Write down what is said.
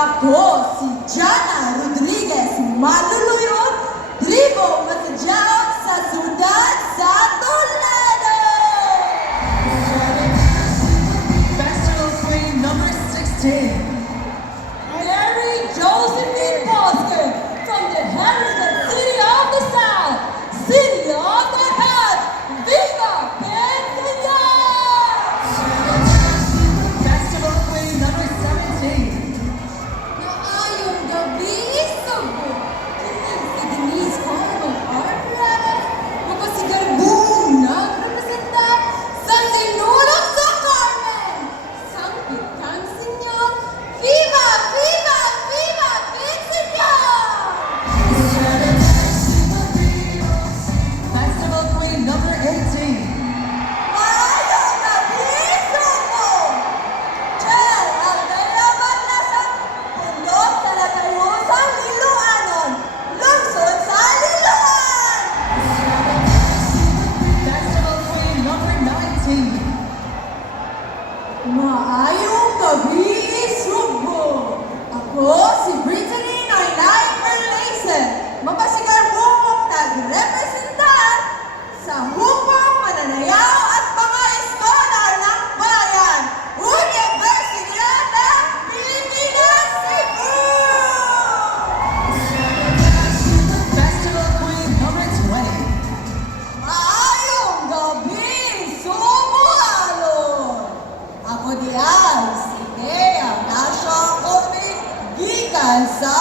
Ako si Jana Rodriguez, maluluyot, tribo matadyaw sa Sudan sa Toledo! Festival Queen number 16. Mary Josephine Foster from the Heritage City of the South, City of the Heart, Viva Pensacola! Festival Queen number 17. Maayong gabi, Cebu! Kinig si Denise Carmen Arbrada, mapasigarbuong nagrepresenta sa Sinulog sa Carmen! Sangkitang Sinyo, Viva! Viva! Viva! Pensacola! Festival Queen number 18. Maayong gabi, Cebu! Chel, ang nalaman na sa pundok sa Latayusang Iloanon, lungsod sa Liloan! Festival Queen number 19. Maayong gabi, Cebu! Ako si Brittany Noylay Perlason, mapasigar hukong nagrepresenta sa hukong mananayaw at mga eskolar ng bayan, Universidad ng Pilipinas, Cebu! Festival Queen number 20. Maayong gabi, Sumualo! Ako diyan, si Bea Nasha Kopit, gikan sa